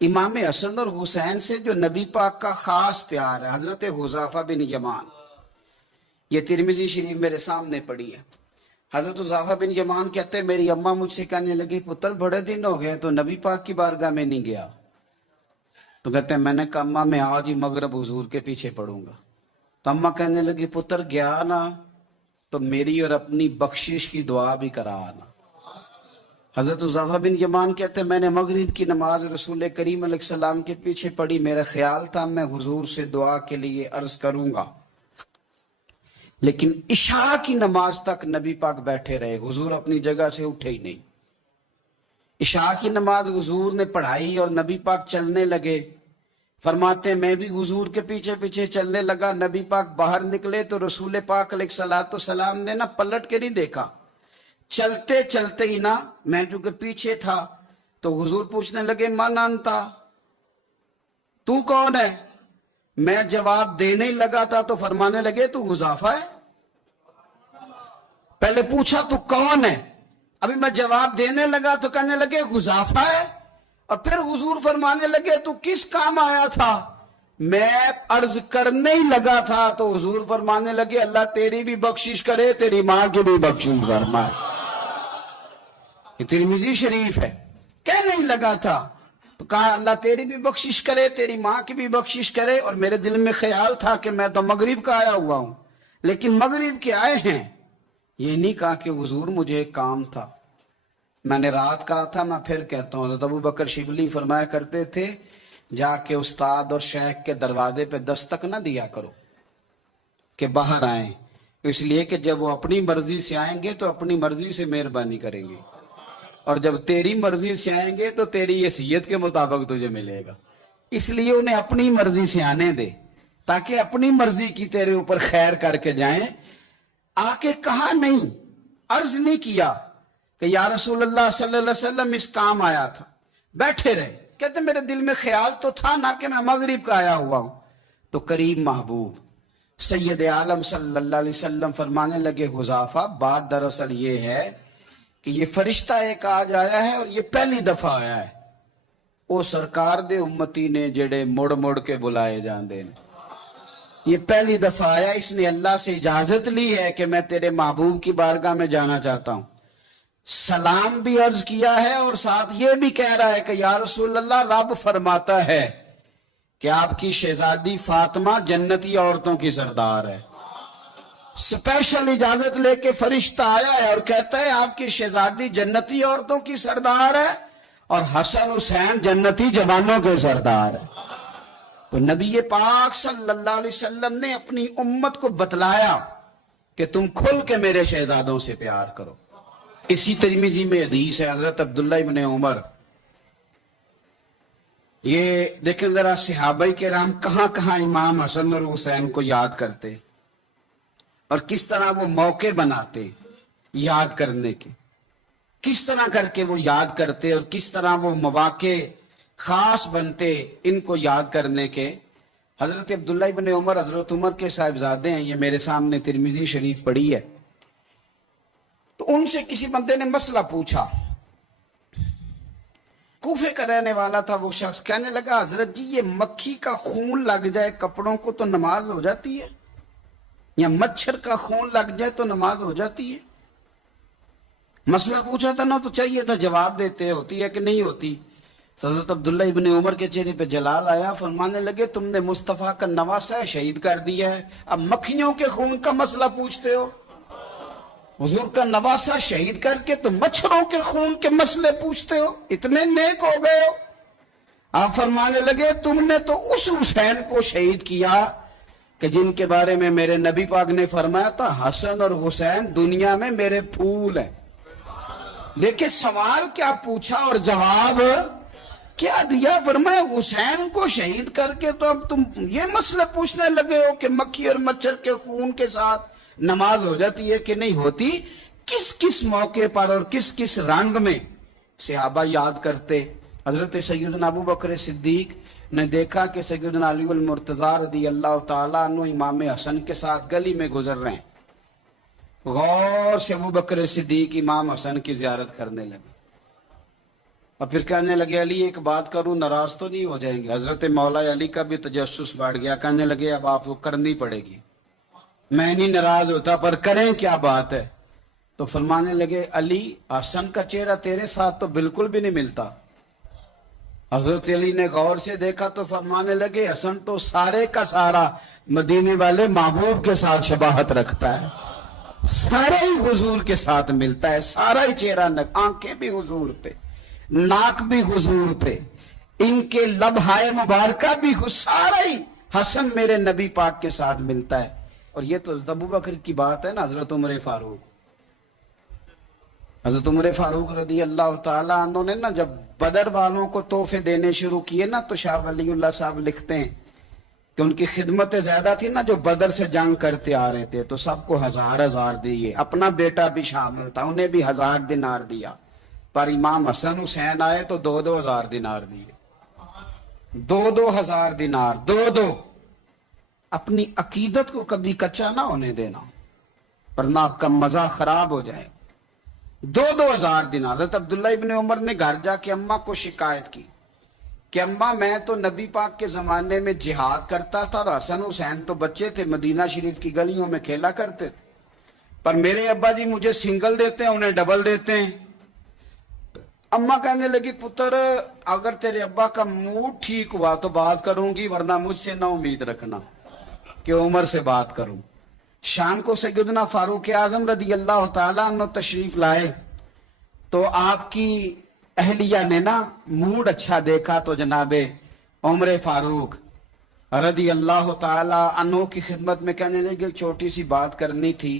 امام حسن اور حسین سے جو نبی پاک کا خاص پیار ہے، حضرت حذیفہ بن یمان، یہ ترمذی شریف میرے سامنے پڑھی ہے۔ حضرت حذیفہ بن یمان کہتے ہیں میری اماں مجھ سے کہنے لگی پتر بڑے دن ہو گئے تو نبی پاک کی بارگاہ میں نہیں گیا، تو کہتے ہیں میں نے کہا اماں میں آج ہی مغرب حضور کے پیچھے پڑھوں گا۔ تو اماں کہنے لگی پتر گیا نا تو میری اور اپنی بخشش کی دعا بھی کرا آنا۔ حضرت حذیفہ بن یمان کہتے ہیں میں نے مغرب کی نماز رسول کریم علیہ السلام کے پیچھے پڑھی، میرا خیال تھا میں حضور سے دعا کے لیے عرض کروں گا، لیکن عشاء کی نماز تک نبی پاک بیٹھے رہے، حضور اپنی جگہ سے اٹھے ہی نہیں۔ عشاء کی نماز حضور نے پڑھائی اور نبی پاک چلنے لگے، فرماتے ہیں میں بھی حضور کے پیچھے پیچھے چلنے لگا، نبی پاک باہر نکلے تو رسول پاک علیہ السلام نے نا پلٹ کے نہیں دیکھا، چلتے چلتے ہی نا، میں جو کہ پیچھے تھا تو حضور پوچھنے لگے من انتا، تو کون ہے؟ میں جواب دینے ہی لگا تھا تو فرمانے لگے تو حذیفہ ہے۔ پہلے پوچھا تو کون ہے، ابھی میں جواب دینے لگا تو کہنے لگے حذیفہ ہے، اور پھر حضور فرمانے لگے تو کس کام آیا تھا؟ میں عرض کرنے ہی لگا تھا تو حضور فرمانے لگے اللہ تیری بھی بخشش کرے تیری ماں کی بھی بخشش فرمائے۔ یہ ترمذی شریف ہے، کہنے ہی لگا تھا تو کہا اللہ تیری بھی بخشش کرے تیری ماں کی بھی بخشش کرے، اور میرے دل میں خیال تھا کہ میں تو مغرب کا آیا ہوا ہوں، لیکن مغرب کے آئے ہیں، یہ نہیں کہا کہ حضور مجھے ایک کام تھا، میں نے رات کہا تھا، میں پھر کہتا ہوں۔ حضرت ابو بکر شبلی فرمایا کرتے تھے جا کے استاد اور شیخ کے دروازے پہ دستک نہ دیا کرو کہ باہر آئیں، اس لیے کہ جب وہ اپنی مرضی سے آئیں گے تو اپنی مرضی سے مہربانی کریں گے، اور جب تیری مرضی سے آئیں گے تو تیری حیثیت کے مطابق تجھے ملے گا، اس لیے انہیں اپنی مرضی سے آنے دے تاکہ اپنی مرضی کی تیرے اوپر خیر کر کے جائیں۔ آ کے کہا نہیں، عرض نہیں کیا کہ یا رسول اللہ صلی اللہ علیہ وسلم اس کام آیا تھا، بیٹھے رہے، کہتے میرے دل میں خیال تو تھا نا کہ میں مغرب کا آیا ہوا ہوں۔ تو کریم محبوب سید عالم صلی اللہ علیہ وسلم فرمانے لگے حذیفہ بات دراصل یہ ہے کہ یہ فرشتہ ایک آج آیا ہے اور یہ پہلی دفعہ آیا ہے، وہ سرکار دے امتی نے جڑے مڑ مڑ کے بلائے جاندے نے، یہ پہلی دفعہ آیا، اس نے اللہ سے اجازت لی ہے کہ میں تیرے محبوب کی بارگاہ میں جانا چاہتا ہوں، سلام بھی عرض کیا ہے اور ساتھ یہ بھی کہہ رہا ہے کہ یا رسول اللہ رب فرماتا ہے کہ آپ کی شہزادی فاطمہ جنتی عورتوں کی سردار ہے۔ سپیشل اجازت لے کے فرشتہ آیا ہے اور کہتا ہے آپ کی شہزادی جنتی عورتوں کی سردار ہے اور حسن حسین جنتی جوانوں کے سردار ہے۔ تو نبی پاک صلی اللہ علیہ وسلم نے اپنی امت کو بتلایا کہ تم کھل کے میرے شہزادوں سے پیار کرو۔ اسی ترمذی میں حدیث ہے حضرت عبداللہ ابن عمر، یہ دیکھیں ذرا صحابہ کرام کہاں کہاں امام حسن اور حسین کو یاد کرتے اور کس طرح وہ موقع بناتے یاد کرنے کے، کس طرح کر کے وہ یاد کرتے اور کس طرح وہ مواقع خاص بنتے ان کو یاد کرنے کے۔ حضرت عبداللہ ابن عمر حضرت عمر کے صاحبزادے ہیں، یہ میرے سامنے ترمذی شریف پڑھی ہے۔ تو ان سے کسی بندے نے مسئلہ پوچھا، کوفے کا رہنے والا تھا وہ شخص، کہنے لگا حضرت جی یہ مکھی کا خون لگ جائے کپڑوں کو تو نماز ہو جاتی ہے، یا مچھر کا خون لگ جائے تو نماز ہو جاتی ہے؟ مسئلہ پوچھا تھا نا تو چاہیے تھا جواب دیتے، ہوتی ہے کہ نہیں ہوتی؟ حضرت عبداللہ ابن عمر کے چہرے پہ جلال آیا، فرمانے لگے تم نے مصطفیٰ کا نواسہ شہید کر دیا ہے، اب مکھیوں کے خون کا مسئلہ پوچھتے ہو؟ حضور کا نواسہ شہید کر کے تو مچھروں کے خون کے مسئلے پوچھتے ہو؟ اتنے نیک ہو گئے ہو؟ آپ فرمانے لگے تم نے تو اس حسین کو شہید کیا کہ جن کے بارے میں میرے نبی پاک نے فرمایا تھا حسن اور حسین دنیا میں میرے پھول ہیں۔ دیکھیں سوال کیا پوچھا اور جواب کیا دیا، فرمایا حسین کو شہید کر کے تو اب تم یہ مسئلہ پوچھنے لگے ہو کہ مکھی اور مچھر کے خون کے ساتھ نماز ہو جاتی ہے کہ نہیں ہوتی؟ کس کس موقع پر اور کس کس رنگ میں صحابہ یاد کرتے۔ حضرت سیدنا ابو بکر صدیق نے دیکھا کہ سیدنا علی المرتضی رضی اللہ تعالیٰ عنہ امام حسن کے ساتھ گلی میں گزر رہے ہیں، غور سے ابو بکر صدیق امام حسن کی زیارت کرنے لگے، اور پھر کہنے لگے علی ایک بات کروں ناراض تو نہیں ہو جائیں گے؟ حضرت مولا علی کا بھی تجسس بڑھ گیا، کہنے لگے اب آپ کو کرنی پڑے گی، میں نہیں ناراض ہوتا پر کریں کیا بات ہے؟ تو فرمانے لگے علی حسن کا چہرہ تیرے ساتھ تو بالکل بھی نہیں ملتا۔ حضرت علی نے غور سے دیکھا تو فرمانے لگے حسن تو سارے کا سارا مدینے والے محبوب کے ساتھ شباہت رکھتا ہے، سارا ہی حضور کے ساتھ ملتا ہے، سارا ہی چہرہ، آنکھیں بھی حضور پہ، ناک بھی حضور پہ، ان کے لبہائے مبارکہ بھی، سارا ہی حسن میرے نبی پاک کے ساتھ ملتا ہے۔ اور یہ تو ابو بکر کی بات ہے نا، حضرت عمر فاروق، حضرت عمر فاروق رضی اللہ تعالیٰ عنہ نے نا جب بدر والوں کو تحفے دینے شروع کیے نا تو شاہ ولی اللہ صاحب لکھتے ہیں کہ ان کی خدمتیں زیادہ تھی نا، جو بدر سے جنگ کرتے آ رہے تھے تو سب کو 1000 دیے، اپنا بیٹا بھی شامل تھا، انہیں بھی 1000 دینار دیا، پر امام حسن حسین آئے تو 2-2 ہزار دینار دیے، 2-2 ہزار دینار، 2-2۔ اپنی عقیدت کو کبھی کچا نہ ہونے دینا ورنہ آپ کا مزہ خراب ہو جائے۔ 2-2 ہزار دینار۔ حضرت عبداللہ ابن عمر نے گھر جا کے اماں کو شکایت کی کہ اماں میں تو نبی پاک کے زمانے میں جہاد کرتا تھا اور حسن حسین تو بچے تھے، مدینہ شریف کی گلیوں میں کھیلا کرتے تھے، پر میرے ابا جی مجھے سنگل دیتے ہیں، انہیں ڈبل دیتے ہیں۔ اماں کہنے لگی پتر اگر تیرے ابا کا موڈ ٹھیک ہوا تو بات کروں گی، ورنہ مجھ سے نہ امید رکھنا کہ عمر سے بات کروں۔ شام کو سیدنا فاروق اعظم رضی اللہ تعالیٰ عنہ تشریف لائے تو آپ کی اہلیہ نے نا موڈ اچھا دیکھا تو جناب عمر فاروق رضی اللہ تعالیٰ عنہ کی خدمت میں کہنے لگے چھوٹی سی بات کرنی تھی،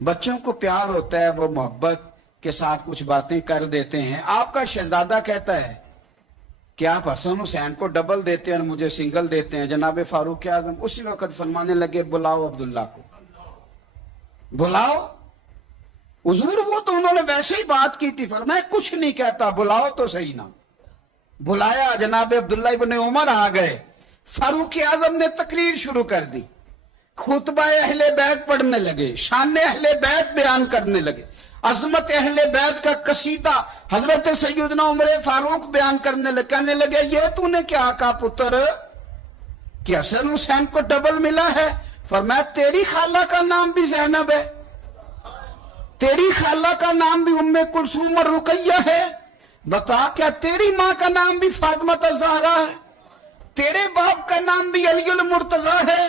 بچوں کو پیار ہوتا ہے وہ محبت کے ساتھ کچھ باتیں کر دیتے ہیں، آپ کا شہزادہ کہتا ہے کہ آپ حسن حسین کو ڈبل دیتے ہیں اور مجھے سنگل دیتے ہیں۔ جناب فاروق اعظم اسی وقت فرمانے لگے بلاؤ عبداللہ کو، بلاؤ حضور، وہ تو انہوں نے ویسے ہی بات کی تھی، فرمایا کچھ نہیں کہتا، بلاؤ تو صحیح نا۔ بلایا، جناب عبداللہ ابن عمر آ گئے، فاروق اعظم نے تقریر شروع کر دی، خطبہ اہل بیت پڑھنے لگے، شان اہل بیت بیان کرنے لگے، عظمت اہل بیت کا قصیدہ حضرت سیدنا عمر فاروق بیان کرنے لگے، کہنے لگے یہ تو نے کیا کہا پتر کہ حسن حسین کو ڈبل ملا ہے؟ فرمایا تیری خالہ کا نام بھی زینب ہے، تیری خالہ کا نام بھی ام کلثوم اور رقیہ ہے، بتا کیا تیری ماں کا نام بھی فاطمہ الزہرا ہے، تیرے باپ کا نام بھی علی المرتضی ہے،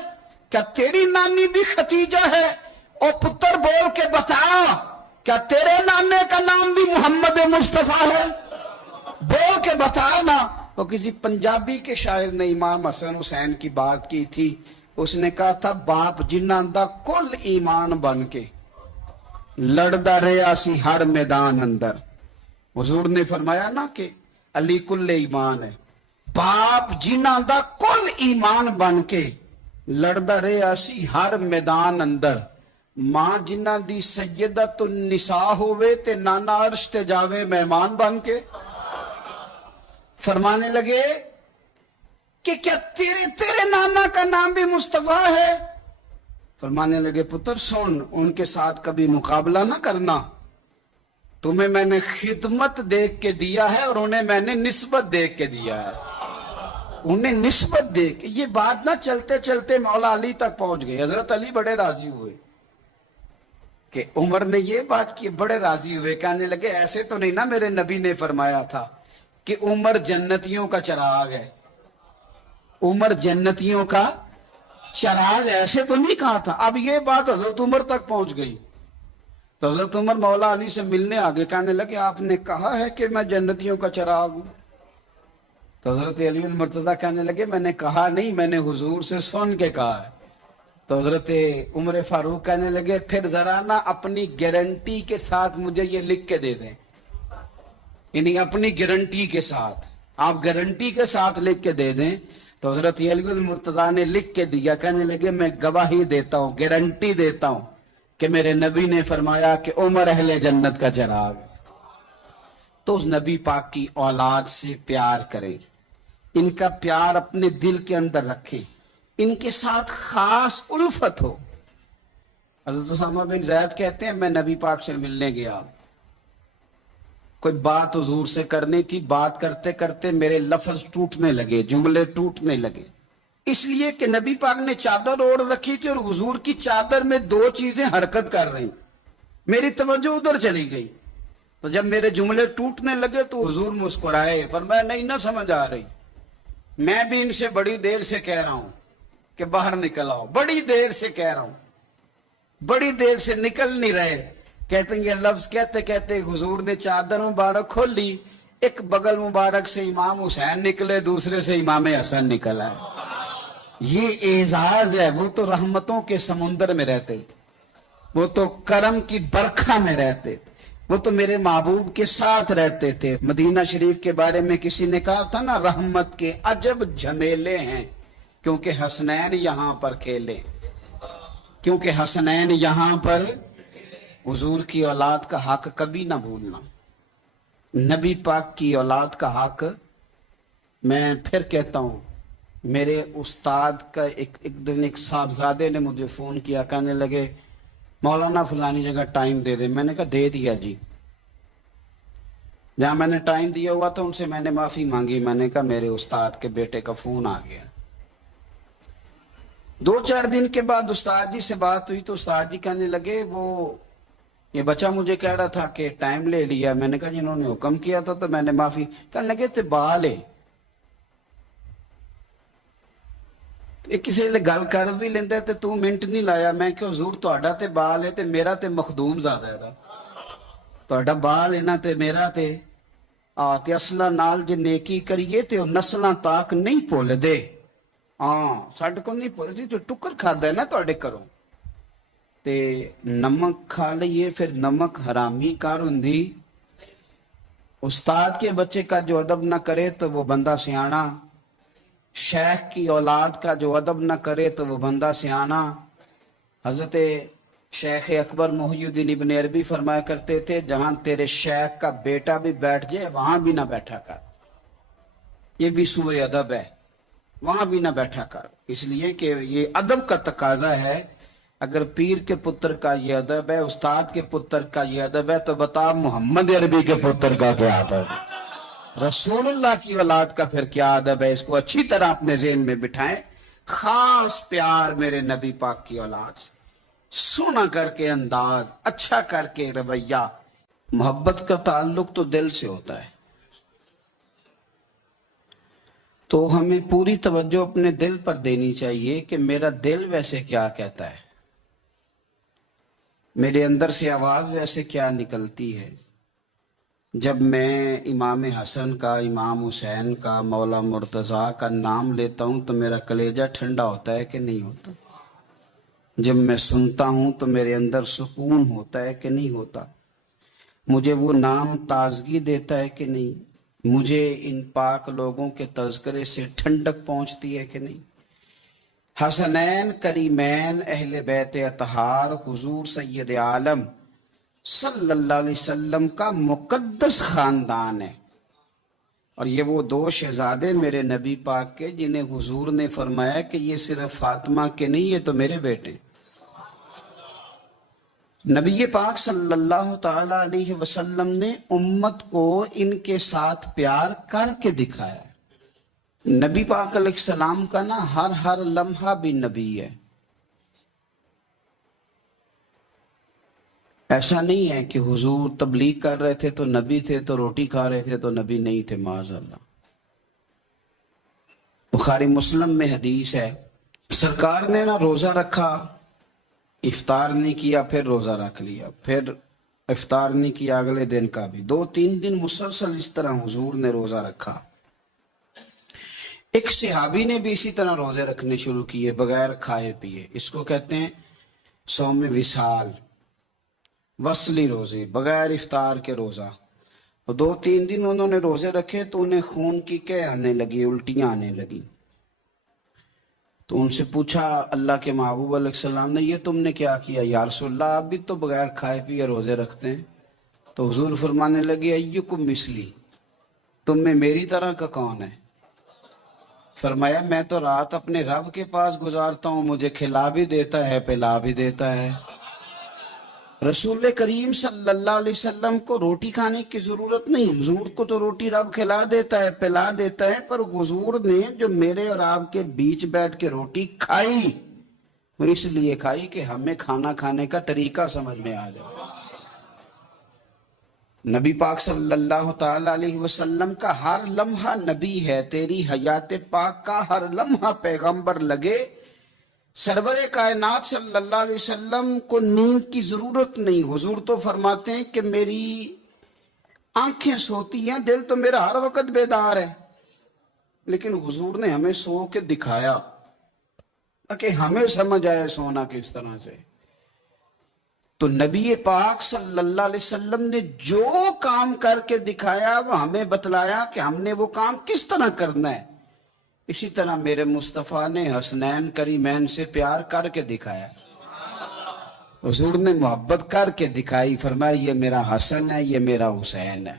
کیا تیری نانی بھی ختیجہ ہے؟ او پتر بول کے بتا کیا تیرے نانے کا نام بھی محمد مصطفیٰ ہے؟ بول کے بتا نا۔ وہ کسی پنجابی کے شاعر نے امام حسن حسین کی بات کی تھی، اس نے کہا تھا باپ جنہاں دا کل ایمان بن کے لڑدا رہا سی ہر میدان اندر۔ حضور نے فرمایا نا کہ علی کل ایمان ہے، باپ جنہاں دا کل ایمان بن کے لڑدا رہا سی ہر میدان اندر، ماں جنہ دی سیدت النساء ہوئے تے نانا عرش تے جاوے مہمان بن کے۔ فرمانے لگے کہ کیا تیرے نانا کا نام بھی مصطفیٰ ہے؟ فرمانے لگے پتر سن، ان کے ساتھ کبھی مقابلہ نہ کرنا، تمہیں میں نے خدمت دیکھ کے دیا ہے اور انہیں میں نے نسبت دیکھ کے دیا ہے، انہیں نسبت دیکھ کے۔ یہ بات نہ چلتے چلتے مولا علی تک پہنچ گئی، حضرت علی بڑے راضی ہوئے کہ عمر نے یہ بات کی، بڑے راضی ہوئے، کہنے لگے ایسے تو نہیں نا میرے نبی نے فرمایا تھا کہ عمر جنتیوں کا چراغ ہے، عمر جنتیوں کا چراغ، ایسے تو نہیں کہا تھا۔ اب یہ بات حضرت عمر تک پہنچ گئی تو حضرت عمر مولا علی سے ملنے آگے، کہنے لگے آپ نے کہا ہے کہ میں جنتیوں کا چراغ ہوں؟ تو حضرت علی المرتضیٰ کہنے لگے میں نے کہا نہیں، میں نے حضور سے سن کے کہا ہے۔ تو حضرت عمر فاروق کہنے لگے پھر ذرا نا اپنی گارنٹی کے ساتھ مجھے یہ لکھ کے دے دیں، یعنی اپنی گارنٹی کے ساتھ، آپ گارنٹی کے ساتھ لکھ کے دے دیں۔ تو حضرت علی المرتضیٰ نے لکھ کے دیا، کہنے لگے میں گواہی دیتا ہوں، گارنٹی دیتا ہوں کہ میرے نبی نے فرمایا کہ عمر اہل جنت کا چراغ۔ تو اس نبی پاک کی اولاد سے پیار کریں، ان کا پیار اپنے دل کے اندر رکھیں، ان کے ساتھ خاص الفت ہو۔ حضرت اسامہ بن زید کہتے ہیں میں نبی پاک سے ملنے گیا کوئی بات حضور سے کرنی تھی، بات کرتے کرتے میرے لفظ ٹوٹنے لگے، جملے ٹوٹنے لگے، اس لیے کہ نبی پاک نے چادر اوڑھ رکھی تھی اور حضور کی چادر میں دو چیزیں حرکت کر رہی، میری توجہ ادھر چلی گئی، تو جب میرے جملے ٹوٹنے لگے تو حضور مسکرائے، فرمایا نہیں نہ سمجھ آ رہی، میں بھی ان سے بڑی دیر سے کہہ رہا ہوں کہ باہر نکل آؤ، بڑی دیر سے کہہ رہا ہوں، بڑی دیر سے نکل نہیں رہے۔ کہتے ہیں یہ لفظ کہتے کہتے حضور نے چادر مبارک کھول لی، ایک بغل مبارک سے امام حسین نکلے، دوسرے سے امام حسن نکلا ہے۔ یہ اعزاز ہے، وہ تو رحمتوں کے سمندر میں رہتے تھے، وہ تو کرم کی برکھا میں رہتے تھے، وہ تو میرے محبوب کے ساتھ رہتے تھے۔ مدینہ شریف کے بارے میں کسی نے کہا تھا نا، رحمت کے عجب جھمیلے ہیں، کیونکہ حسنین یہاں پر کھیلے، کیونکہ حسنین یہاں پر۔ حضور کی اولاد کا حق کبھی نہ بھولنا، نبی پاک کی اولاد کا حق۔ میں پھر کہتا ہوں، میرے استاد کا ایک دن ایک صاحبزادے نے مجھے فون کیا، کہنے لگے مولانا فلانی جگہ ٹائم دے دے۔ میں نے کہا دے دیا جی، جہاں میں نے ٹائم دیا ہوا تو ان سے میں نے معافی مانگی، میں نے کہا میرے استاد کے بیٹے کا فون آ گیا۔ 2-4 دن کے بعد استاد جی سے بات ہوئی تو استاد جی کہنے لگے وہ یہ بچہ مجھے کہہ رہا تھا کہ ٹائم لے لیا۔ میں نے کہا جنہوں نے حکم کیا تھا تو میں نے معافی۔ کہنے لگے تے بال ہے، کسی لے گل کر بھی لیندے تے تو منٹ نہیں لایا۔ میں کہ حضور تہاڈا تے بال ہے تے میرا تے مخدوم زیادہ ہے، تہاڈا بال ہے نا تے میرا تے تے اصلاں نال جے نیکی کریے تے نسلاں تاک نہیں بھول دے۔ ہاں ساڈے کو نہیں بھول سی، جو ٹکر کھادا ہے نا تہاڈے گھروں تے نمک کھا لئیے، پھر نمک حرامی کار ہوندی۔ استاد کے بچے کا جو ادب نہ کرے تو وہ بندہ سیانا، شیخ کی اولاد کا جو ادب نہ کرے تو وہ بندہ سیانا۔ حضرت شیخ اکبر محی الدین ابن عربی فرمایا کرتے تھے جہاں تیرے شیخ کا بیٹا بھی بیٹھ جائے وہاں بھی نہ بیٹھا کر، یہ بھی سوء ادب ہے، وہاں بھی نہ بیٹھا کر، اس لیے کہ یہ ادب کا تقاضا ہے۔ اگر پیر کے پتر کا یہ ادب ہے، استاد کے پتر کا یہ ادب ہے، تو بتا محمد عربی کے پتر کا کیا ادب ہے، رسول اللہ کی اولاد کا پھر کیا ادب ہے۔ اس کو اچھی طرح اپنے ذہن میں بٹھائیں۔ خاص پیار میرے نبی پاک کی اولاد سے، سونا کر کے انداز، اچھا کر کے رویہ۔ محبت کا تعلق تو دل سے ہوتا ہے، تو ہمیں پوری توجہ اپنے دل پر دینی چاہیے کہ میرا دل ویسے کیا کہتا ہے، میرے اندر سے آواز ویسے کیا نکلتی ہے۔ جب میں امام حسن کا، امام حسین کا، مولا مرتضیٰ کا نام لیتا ہوں تو میرا کلیجہ ٹھنڈا ہوتا ہے کہ نہیں ہوتا؟ جب میں سنتا ہوں تو میرے اندر سکون ہوتا ہے کہ نہیں ہوتا؟ مجھے وہ نام تازگی دیتا ہے کہ نہیں؟ مجھے ان پاک لوگوں کے تذکرے سے ٹھنڈک پہنچتی ہے کہ نہیں؟ حسنین کریمین اہل بیت اطہار حضور سید عالم صلی اللہ علیہ وسلم کا مقدس خاندان ہے، اور یہ وہ 2 شہزادے میرے نبی پاک کے جنہیں حضور نے فرمایا کہ یہ صرف فاطمہ کے نہیں، یہ تو میرے بیٹے۔ نبی پاک صلی اللہ تعالی علیہ وسلم نے امت کو ان کے ساتھ پیار کر کے دکھایا۔ نبی پاک علیہ السلام کا نا ہر لمحہ بھی نبی ہے، ایسا نہیں ہے کہ حضور تبلیغ کر رہے تھے تو نبی تھے، تو روٹی کھا رہے تھے تو نبی نہیں تھے، معاذ اللہ۔ بخاری مسلم میں حدیث ہے، سرکار نے نا روزہ رکھا، افطار نہیں کیا، پھر روزہ رکھ لیا، پھر افطار نہیں کیا اگلے دن کا بھی، 2-3 دن مسلسل اس طرح حضور نے روزہ رکھا۔ ایک صحابی نے بھی اسی طرح روزے رکھنے شروع کیے بغیر کھائے پیے، اس کو کہتے ہیں صوم وصال، وصلی روزے، بغیر افطار کے روزہ۔ 2-3 دن انہوں نے روزے رکھے تو انہیں خون کی کہہ آنے لگی، الٹیاں آنے لگی۔ تو ان سے پوچھا اللہ کے محبوب علیہ السلام نے، یہ تم نے کیا کیا؟ یا رسول اللہ آپ بھی تو بغیر کھائے پیے روزے رکھتے ہیں۔ تو حضور فرمانے لگے ایکم مثلی، تم میں میری طرح کا کون ہے؟ فرمایا میں تو رات اپنے رب کے پاس گزارتا ہوں، مجھے کھلا بھی دیتا ہے، پلا بھی دیتا ہے۔ رسول کریم صلی اللہ علیہ وسلم کو روٹی کھانے کی ضرورت نہیں، حضور کو تو روٹی رب کھلا دیتا ہے، پلا دیتا ہے، پر حضور نے جو میرے اور آپ کے بیچ بیٹھ کے روٹی کھائی وہ اس لیے کھائی کہ ہمیں کھانا کھانے کا طریقہ سمجھ میں آ جائے۔ نبی پاک صلی اللہ تعالی علیہ وسلم کا ہر لمحہ نبی ہے، تیری حیات پاک کا ہر لمحہ پیغمبر لگے۔ سرور کائنات صلی اللہ علیہ وسلم کو نیند کی ضرورت نہیں، حضور تو فرماتے ہیں کہ میری آنکھیں سوتی ہیں، دل تو میرا ہر وقت بیدار ہے، لیکن حضور نے ہمیں سو کے دکھایا تاکہ ہمیں سمجھ آئے سونا کس طرح سے۔ تو نبی پاک صلی اللہ علیہ وسلم نے جو کام کر کے دکھایا وہ ہمیں بتلایا کہ ہم نے وہ کام کس طرح کرنا ہے۔ اسی طرح میرے مصطفیٰ نے حسنین کریمین سے پیار کر کے دکھایا، حضور نے محبت کر کے دکھائی، فرمایا یہ میرا حسن ہے، یہ میرا حسین ہے،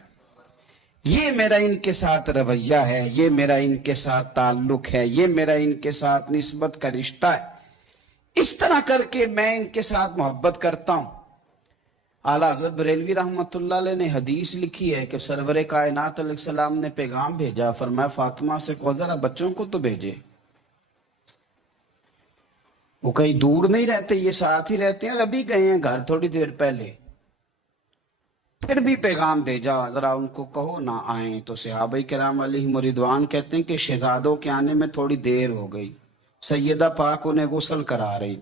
یہ میرا ان کے ساتھ رویہ ہے، یہ میرا ان کے ساتھ تعلق ہے، یہ میرا ان کے ساتھ نسبت کا رشتہ ہے، اس طرح کر کے میں ان کے ساتھ محبت کرتا ہوں۔ اعلیٰ حضرت بریلوی رحمۃ اللہ علیہ نے حدیث لکھی ہے کہ سرور کائنات علیہ السلام نے پیغام بھیجا، فرمایا فاطمہ سے کہو ذرا بچوں کو تو بھیجے، وہ کہیں دور نہیں رہتے، یہ ساتھ ہی رہتے ہیں، ابھی گئے ہیں گھر تھوڑی دیر پہلے، پھر بھی پیغام بھیجا ذرا ان کو کہو نہ آئیں۔ تو صحابہ کرام علیہم رضوان کہتے ہیں کہ شہزادوں کے آنے میں تھوڑی دیر ہو گئی، سیدہ پاک انہیں غسل کرا رہی،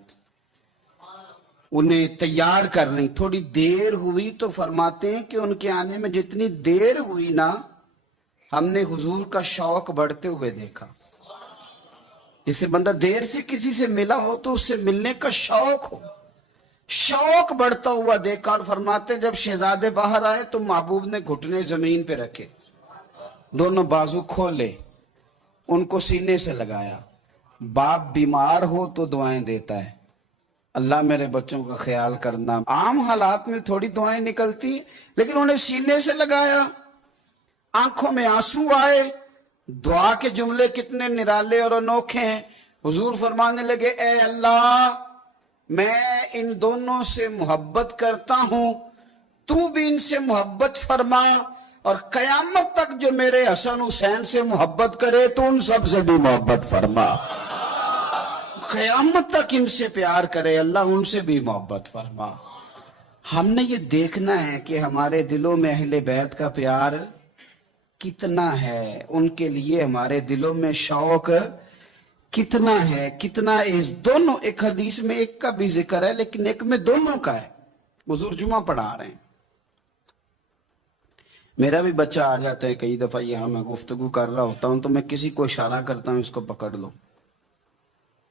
انہیں تیار کر رہی، تھوڑی دیر ہوئی تو فرماتے ہیں کہ ان کے آنے میں جتنی دیر ہوئی نا، ہم نے حضور کا شوق بڑھتے ہوئے دیکھا۔ جسے بندہ دیر سے کسی سے ملا ہو تو اس سے ملنے کا شوق ہو، شوق بڑھتا ہوا دیکھا، اور فرماتے ہیں جب شہزادے باہر آئے تو محبوب نے گھٹنے زمین پہ رکھے، دونوں بازو کھولے، ان کو سینے سے لگایا۔ باپ بیمار ہو تو دعائیں دیتا ہے، اللہ میرے بچوں کا خیال کرنا، عام حالات میں تھوڑی دعائیں نکلتی، لیکن انہیں سینے سے لگایا، آنکھوں میں آنسو آئے، دعا کے جملے کتنے نرالے اور انوکھے ہیں۔ حضور فرمانے لگے اے اللہ میں ان دونوں سے محبت کرتا ہوں، تو بھی ان سے محبت فرما، اور قیامت تک جو میرے حسن حسین سے محبت کرے تو ان سب سے بھی محبت فرما، قیامت تک ان سے پیار کرے اللہ، ان سے بھی محبت فرما۔ ہم نے یہ دیکھنا ہے کہ ہمارے دلوں میں اہل بیت کا پیار کتنا ہے، ان کے لیے ہمارے دلوں میں شوق کتنا ہے، کتنا اس دونوں، ایک حدیث میں ایک کا بھی ذکر ہے لیکن ایک میں دونوں کا ہے۔ حضور جمعہ پڑھا رہے ہیں، میرا بھی بچہ آ جاتا ہے کئی دفعہ، یہاں میں گفتگو کر رہا ہوتا ہوں تو میں کسی کو اشارہ کرتا ہوں اس کو پکڑ لو،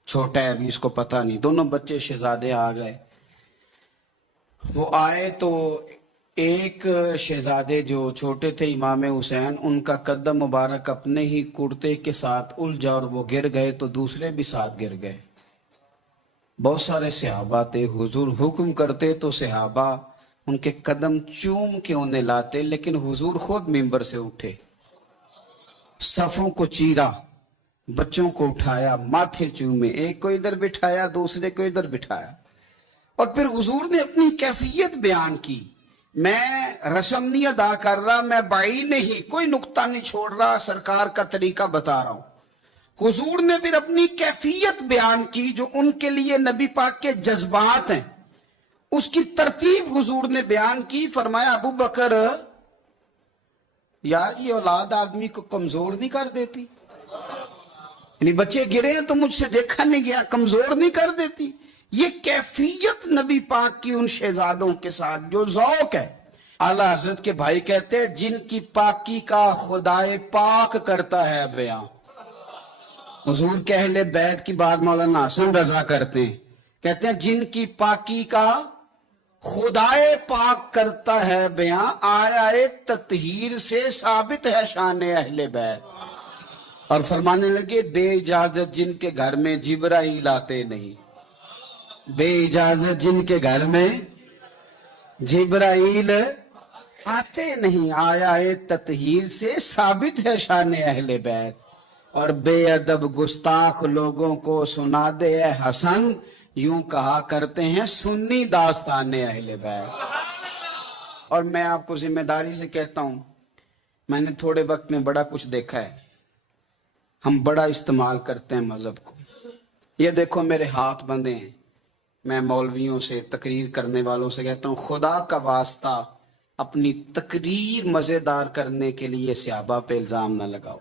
چھوٹا ہے ابھی اس کو پتہ نہیں، دونوں بچے شہزادے آ گئے، وہ آئے تو ایک شہزادے جو چھوٹے تھے امام حسین، ان کا قدم مبارک اپنے ہی کرتے کے ساتھ الجھا اور وہ گر گئے تو دوسرے بھی ساتھ گر گئے۔ بہت سارے صحابہ تھے، حضور حکم کرتے تو صحابہ ان کے قدم چوم کے انہیں لاتے، لیکن حضور خود منبر سے اٹھے، صفوں کو چیرا، بچوں کو اٹھایا، ماتھے چومے، ایک کو ادھر بٹھایا دوسرے کو ادھر بٹھایا، اور پھر حضور نے اپنی کیفیت بیان کی، میں رسم نہیں ادا کر رہا، میں بائی نہیں، کوئی نقطہ نہیں چھوڑ رہا، سرکار کا طریقہ بتا رہا ہوں۔ حضور نے پھر اپنی کیفیت بیان کی جو ان کے لیے نبی پاک کے جذبات ہیں، اس کی ترتیب حضور نے بیان کی۔ فرمایا ابو بکر یار یہ اولاد آدمی کو کمزور نہیں کر دیتی، یعنی بچے گرے ہیں تو مجھ سے دیکھا نہیں گیا، کمزور نہیں کر دیتی؟ یہ کیفیت نبی پاک کی ان شہزادوں کے ساتھ جو ذوق ہے۔ اعلیٰ حضرت کے بھائی کہتے ہیں جن کی پاکی کا خدائے پاک کرتا ہے بیان۔ حضور کے اہل بیت کی بات مولانا حسن رضا کرتے ہیں، کہتے ہیں جن کی پاکی کا خدائے پاک کرتا ہے بیان، آیا تطہیر سے ثابت ہے شان اہل بیت۔ اور فرمانے لگے بے اجازت جن کے گھر میں جبرائیل آتے نہیں، بے اجازت جن کے گھر میں جبرائیل آتے نہیں، آیا تطہیر سے ثابت ہے شان اہل بیت۔ اور بے ادب گستاخ لوگوں کو سنا دے اے حسن، یوں کہا کرتے ہیں سنی داستان اہل بیت. اور میں آپ کو ذمہ داری سے کہتا ہوں، میں نے تھوڑے وقت میں بڑا کچھ دیکھا ہے. ہم بڑا استعمال کرتے ہیں مذہب کو. یہ دیکھو میرے ہاتھ بندھے ہیں. میں مولویوں سے، تقریر کرنے والوں سے کہتا ہوں، خدا کا واسطہ اپنی تقریر مزیدار کرنے کے لیے صحابہ پہ الزام نہ لگاؤ.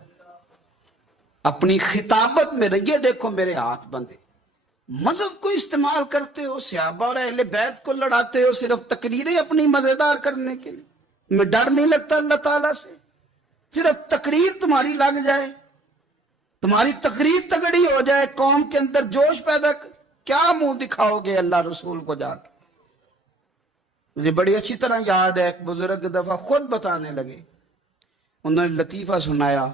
اپنی خطابت میں یہ دیکھو میرے ہاتھ بندھے. مذہب کو استعمال کرتے ہو، صحابہ اور اہل بیت کو لڑاتے ہو صرف تقریریں اپنی مزیدار کرنے کے لیے. میں ڈر نہیں لگتا اللہ تعالیٰ سے؟ صرف تقریر تمہاری لگ جائے، تمہاری تقریر تگڑی ہو جائے، قوم کے اندر جوش پیدا کیا منہ دکھاؤ گے اللہ رسول کو جا کے؟ مجھے بڑی اچھی طرح یاد ہے، ایک بزرگ دفعہ خود بتانے لگے. انہوں نے لطیفہ سنایا.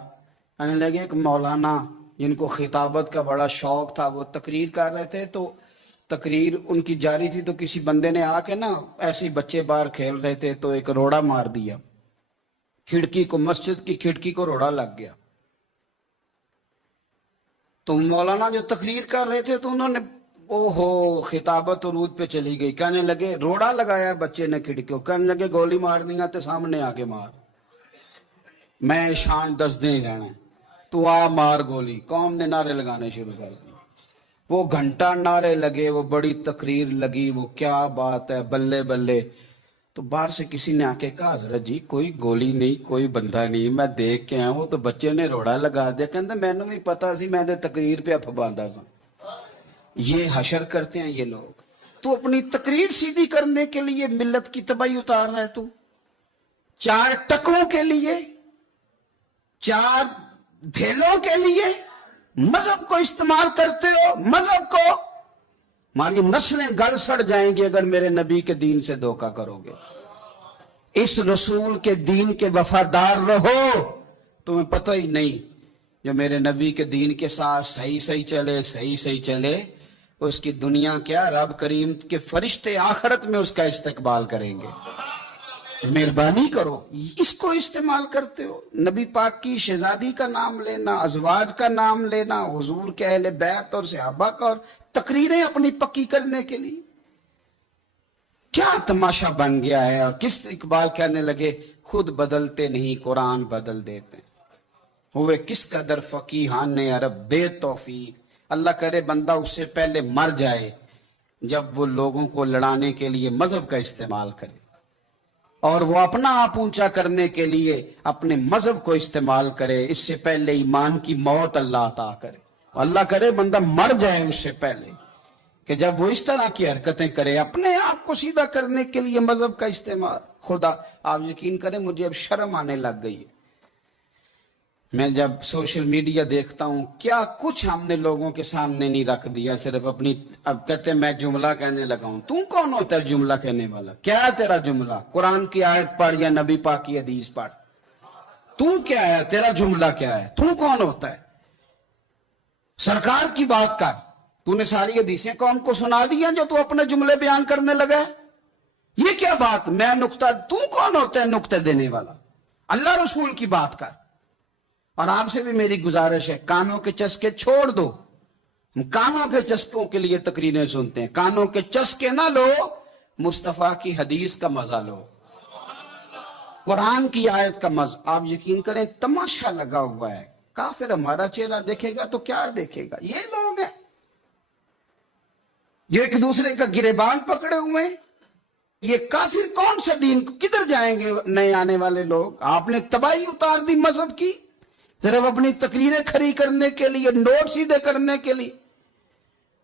کہنے لگے ایک مولانا جن کو خطابت کا بڑا شوق تھا، وہ تقریر کر رہے تھے، تو تقریر ان کی جاری تھی، تو کسی بندے نے آ کے نا، ایسے بچے باہر کھیل رہے تھے تو ایک روڑا مار دیا کھڑکی کو، مسجد کی کھڑکی کو روڑا لگ گیا. تو مولانا جو تقریر کر رہے تھے تو انہوں نے اوہو خطابت عروج پہ چلی گئی. کہنے لگے روڑا لگایا بچے نے کھڑکی کو. کہنے لگے گولی مارنی ہے تو سامنے آگے مار، میں شان 10 دن رہنا ہے، تو آ مار گولی. قوم نے نعرے لگانے شروع کر دی. وہ گھنٹہ نعرے لگے، وہ بڑی تقریر لگی، وہ کیا بات ہے، بلے بلے. تو باہر سے کسی نے آ کے کہا حضرت جی کوئی گولی نہیں، کوئی بندہ نہیں، میں دیکھ کے آیا ہوں تو بچے نے روڑا لگا دیا. کہتے میں نے بھی پتا سی، میں نے تقریر پہ اپ باندھا تھا. یہ حشر کرتے ہیں یہ لوگ. تو اپنی تقریر سیدھی کرنے کے لیے ملت کی تباہی اتار رہا ہے. تو 4 ٹکوں کے لیے، 4 دھیلوں کے لیے مذہب کو استعمال کرتے ہو. مذہب کو، ہماری نسلیں گل سڑ جائیں گی اگر میرے نبی کے دین سے دھوکہ کرو گے. اس رسول کے دین کے وفادار رہو. تمہیں پتہ ہی نہیں جو میرے نبی کے دین کے ساتھ صحیح چلے اس کی دنیا کیا، رب کریم کے فرشتے آخرت میں اس کا استقبال کریں گے. مہربانی کرو. اس کو استعمال کرتے ہو. نبی پاک کی شہزادی کا نام لینا، ازواج کا نام لینا، حضور کے اہل بیت اور صحابہ کا، اور تقریریں اپنی پکی کرنے کے لیے. کیا تماشا بن گیا ہے. اور کس اقبال کہنے لگے خود بدلتے نہیں قرآن بدل دیتے. ہوئے کس قدر فقیہان عرب بے توفیق. اللہ کرے بندہ اس سے پہلے مر جائے جب وہ لوگوں کو لڑانے کے لیے مذہب کا استعمال کرے، اور وہ اپنا آپ اونچا کرنے کے لیے اپنے مذہب کو استعمال کرے. اس سے پہلے ایمان کی موت اللہ عطا کرے. اللہ کرے بندہ مر جائے اس سے پہلے کہ جب وہ اس طرح کی حرکتیں کرے اپنے آپ کو سیدھا کرنے کے لیے مذہب کا استعمال. خدا آپ یقین کریں مجھے اب شرم آنے لگ گئی ہے. میں جب سوشل میڈیا دیکھتا ہوں کیا کچھ ہم نے لوگوں کے سامنے نہیں رکھ دیا. صرف اپنی، اب کہتے ہیں میں جملہ کہنے لگا ہوں. تو کون ہوتا ہے جملہ کہنے والا؟ کیا ہے تیرا جملہ؟ قرآن کی آیت پڑھ یا نبی پاک کی حدیث پڑھ. تو کیا ہے؟ تیرا جملہ کیا ہے؟ تو کون ہوتا ہے؟ سرکار کی بات کر. تو نے ساری حدیثیں قوم کو سنا دیا جو تو اپنے جملے بیان کرنے لگا ہے. یہ کیا بات؟ میں نقطہ، تو کون ہوتا ہے نقطہ دینے والا؟ اللہ رسول کی بات کر. اور آپ سے بھی میری گزارش ہے کانوں کے چسکے چھوڑ دو. ہم کانوں کے چسکوں کے لیے تقریریں سنتے ہیں. کانوں کے چسکے نہ لو، مصطفیٰ کی حدیث کا مزہ لو، قرآن کی آیت کا مزہ. آپ یقین کریں تماشا لگا ہوا ہے. کافر ہمارا چہرہ دیکھے گا تو کیا دیکھے گا؟ یہ لوگ ہیں جو ایک دوسرے کا گریبان پکڑے ہوئے ہیں. یہ کافر کون سا دین، کدھر جائیں گے نئے آنے والے لوگ؟ آپ نے تباہی اتار دی مذہب کی صرف اپنی تقریریں کھڑی کرنے کے لیے، نوٹ سیدھے کرنے کے لیے.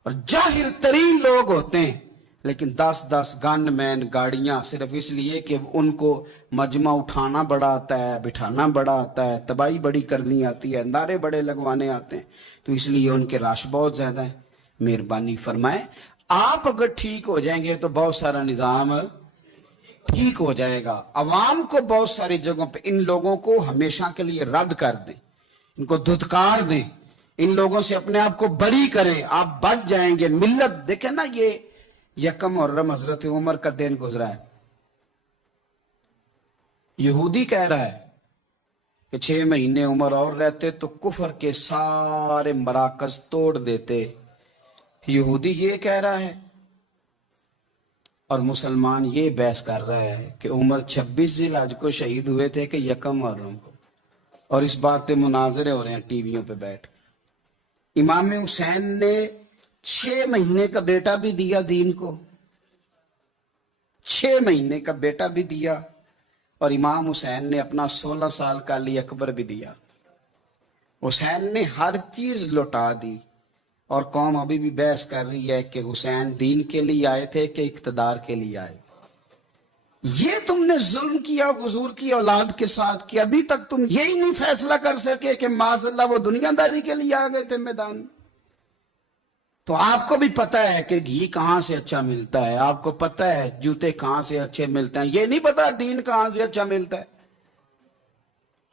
اور جاہل ترین لوگ ہوتے ہیں لیکن 10 گن مین گاڑیاں صرف اس لیے کہ ان کو مجمع اٹھانا بڑا آتا ہے، بٹھانا بڑا آتا ہے، تباہی بڑی کرنی آتی ہے، نعرے بڑے لگوانے آتے ہیں، تو اس لیے ان کے رش بہت زیادہ ہے. مہربانی فرمائیں آپ اگر ٹھیک ہو جائیں گے تو بہت سارا نظام ٹھیک ہو جائے گا. عوام کو بہت ساری جگہوں پہ ان لوگوں کو ہمیشہ کے لیے رد کر دیں، ان کو دھتکار دیں، ان لوگوں سے اپنے آپ کو بری کریں، آپ بچ جائیں گے. ملت دیکھیں نا، یہ 1 محرم حضرت عمر کا دن گزرا ہے. یہودی کہہ رہا ہے کہ 6 مہینے عمر اور رہتے تو کفر کے سارے مراکز توڑ دیتے، یہودی یہ کہہ رہا ہے اور مسلمان یہ بحث کر رہا ہے کہ عمر 26 ذی الحج کو شہید ہوئے تھے کہ یکم محرم کو، اور اس بات پہ مناظرے ہو رہے ہیں ٹی ویوں پہ بیٹھ۔ امام حسین نے 6 مہینے کا بیٹا بھی دیا دین کو، 6 مہینے کا بیٹا بھی دیا، اور امام حسین نے اپنا 16 سال کا علی اکبر بھی دیا۔ حسین نے ہر چیز لوٹا دی، اور قوم ابھی بھی بحث کر رہی ہے کہ حسین دین کے لیے آئے تھے کہ اقتدار کے لیے آئے۔ یہ تم نے ظلم کیا حضور کی اولاد کے ساتھ کہ ابھی تک تم یہی نہیں فیصلہ کر سکے کہ معاذ اللہ وہ دنیا داری کے لیے آ گئے تھے میدان۔ تو آپ کو بھی پتہ ہے کہ گھی کہاں سے اچھا ملتا ہے، آپ کو پتہ ہے جوتے کہاں سے اچھے ملتے ہیں، یہ نہیں پتا دین کہاں سے اچھا ملتا ہے۔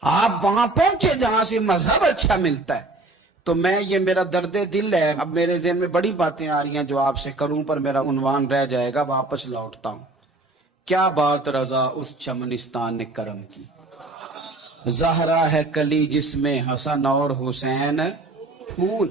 آپ وہاں پہنچے جہاں سے مذہب اچھا ملتا ہے۔ تو میں یہ میرا درد دل ہے، اب میرے ذہن میں بڑی باتیں آ رہی ہیں جو آپ سے کروں پر میرا عنوان رہ جائے گا، واپس لوٹتا ہوں۔ کیا بات رضا اس چمنستان نے کرم کی، زہرا ہے کلی جس میں حسن اور حسین پھول۔